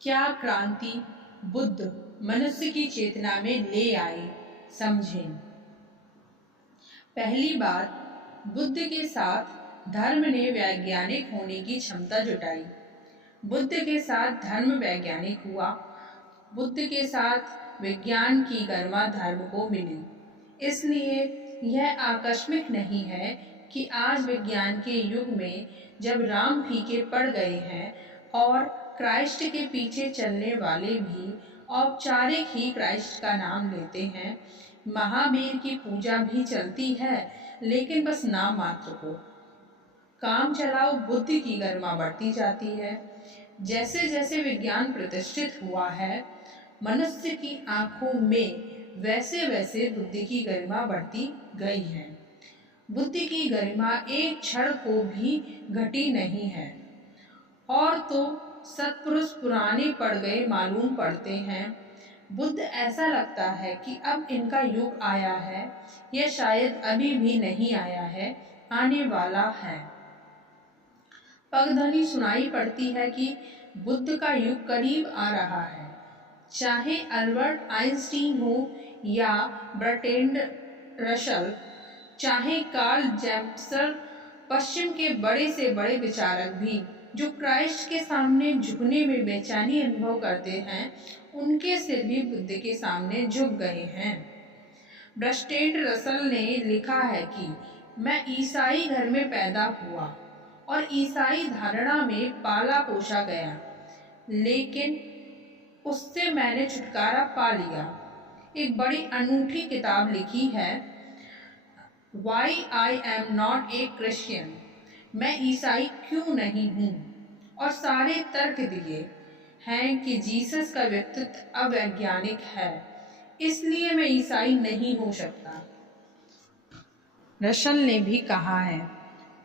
क्या क्रांति बुद्ध मनुष्य की चेतना में ले आए, समझें। पहली बात, बुद्ध के साथ धर्म ने वैज्ञानिक होने की क्षमता जुटाई। बुद्ध के साथ धर्म वैज्ञानिक हुआ। बुद्ध के साथ विज्ञान की गरिमा धर्म को मिली। इसलिए यह आकस्मिक नहीं है कि आज विज्ञान के युग में जब राम फीके पड़ गए हैं और क्राइस्ट के पीछे चलने वाले भी औपचारिक ही क्राइस्ट का नाम लेते हैं, महावीर की पूजा भी चलती है, लेकिन बस नाम मात्र को। काम चलाओ बुद्ध की गरिमा बढ़ती जाती है। जैसे जैसे विज्ञान प्रतिष्ठित हुआ है मनुष्य की आंखों में, वैसे वैसे बुद्ध की गरिमा बढ़ती गई है। बुद्ध की गरिमा एक क्षण को भी घटी नहीं है। और तो सत्पुरुष पुराने पड़ गए मालूम पड़ते हैं। बुद्ध ऐसा लगता है कि अब इनका युग आया है, यह शायद अभी भी नहीं आया है, आने वाला है। पगध्वनि सुनाई पड़ती है कि बुद्ध का युग करीब आ रहा है। चाहे अल्बर्ट आइंस्टीन हो या बर्ट्रैंड रसल, चाहे कार्ल जैम्पसन, पश्चिम के बड़े से बड़े विचारक भी जो क्राइस्ट के सामने झुकने में बेचैनी अनुभव करते हैं, उनके सिर भी बुद्ध के सामने झुक गए हैं। बर्ट्रैंड रसल ने लिखा है कि मैं ईसाई घर में पैदा हुआ और ईसाई धारणा में पाला पोसा गया, लेकिन उससे मैंने छुटकारा पा लिया। एक बड़ी अनूठी किताब लिखी है, Why I am not a Christian, मैं ईसाई क्यों नहीं हूँ, और सारे तर्क दिए हैं कि जीसस का व्यक्तित्व अवैज्ञानिक है, इसलिए मैं ईसाई नहीं हो सकता। रसल ने भी कहा है,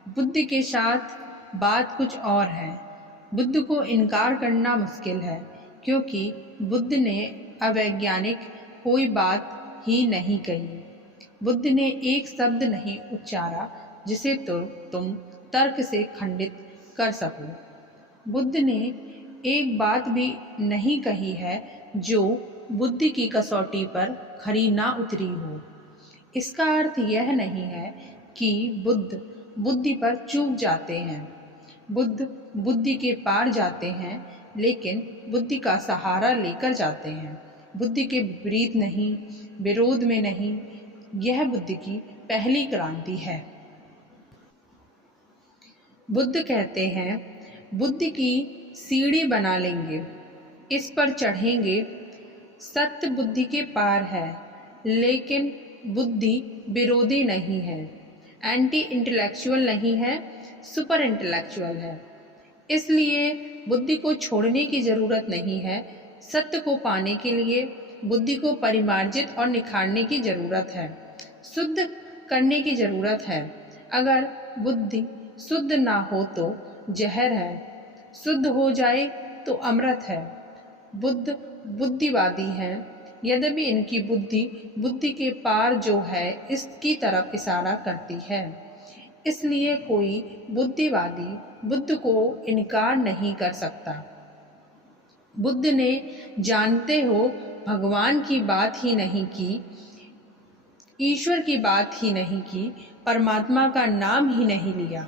बुद्ध के साथ बात कुछ और है। बुद्ध को इनकार करना मुश्किल है, क्योंकि बुद्ध ने अवैज्ञानिक कोई बात ही नहीं कही। बुद्ध ने एक शब्द नहीं उच्चारा जिसे तो तुम तर्क से खंडित कर सको। बुद्ध ने एक बात भी नहीं कही है जो बुद्धि की कसौटी पर खरी ना उतरी हो। इसका अर्थ यह नहीं है कि बुद्ध बुद्धि पर चूक जाते हैं। बुद्ध बुद्धि के पार जाते हैं, लेकिन बुद्धि का सहारा लेकर जाते हैं। बुद्धि के विपरीत नहीं, विरोध में नहीं। यह बुद्ध की पहली क्रांति है। बुद्ध कहते हैं, बुद्धि की सीढ़ी बना लेंगे, इस पर चढ़ेंगे। सत्य बुद्धि के पार है, लेकिन बुद्धि विरोधी नहीं है, एंटी इंटेलेक्चुअल नहीं है, सुपर इंटेलेक्चुअल है। इसलिए बुद्धि को छोड़ने की जरूरत नहीं है। सत्य को पाने के लिए बुद्धि को परिमार्जित और निखारने की जरूरत है, शुद्ध करने की जरूरत है। अगर बुद्धि शुद्ध ना हो तो जहर है, शुद्ध हो जाए तो अमृत है। बुद्ध बुद्धिवादी हैं, यद्यपि इनकी बुद्धि बुद्धि के पार जो है इसकी तरफ इशारा करती है। इसलिए कोई बुद्धिवादी बुद्ध को इनकार नहीं कर सकता। बुद्ध ने जानते हो भगवान की बात ही नहीं की, ईश्वर की बात ही नहीं की, परमात्मा का नाम ही नहीं लिया।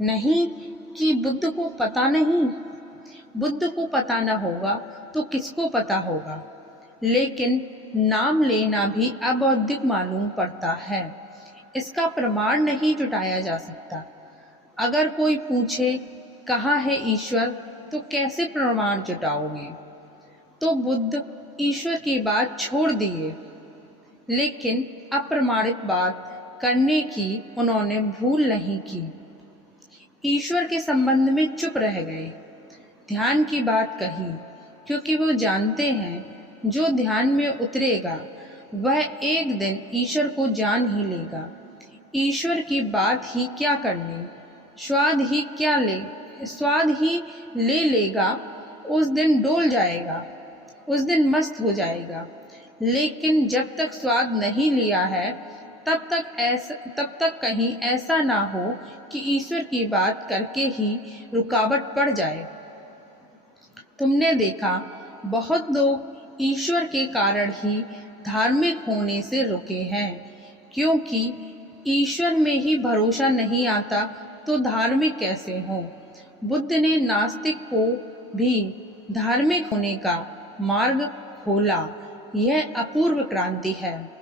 नहीं कि बुद्ध को पता नहीं, बुद्ध को पता न होगा तो किसको पता होगा, लेकिन नाम लेना भी अबौद्धिक मालूम पड़ता है। इसका प्रमाण नहीं जुटाया जा सकता। अगर कोई पूछे कहाँ है ईश्वर, तो कैसे प्रमाण जुटाओगे? तो बुद्ध ईश्वर की बात छोड़ दिए, लेकिन अप्रमाणित बात करने की उन्होंने भूल नहीं की। ईश्वर के संबंध में चुप रह गए, ध्यान की बात कही, क्योंकि वो जानते हैं जो ध्यान में उतरेगा वह एक दिन ईश्वर को जान ही लेगा। ईश्वर की बात ही क्या करनी, स्वाद ही ले लेगा, उस दिन डोल जाएगा, उस दिन मस्त हो जाएगा। लेकिन जब तक स्वाद नहीं लिया है तब तक कहीं ऐसा ना हो कि ईश्वर की बात करके ही रुकावट पड़ जाए। तुमने देखा बहुत लोग ईश्वर के कारण ही धार्मिक होने से रुके हैं, क्योंकि ईश्वर में ही भरोसा नहीं आता तो धार्मिक कैसे हों। बुद्ध ने नास्तिक को भी धार्मिक होने का मार्ग खोला। यह अपूर्व क्रांति है।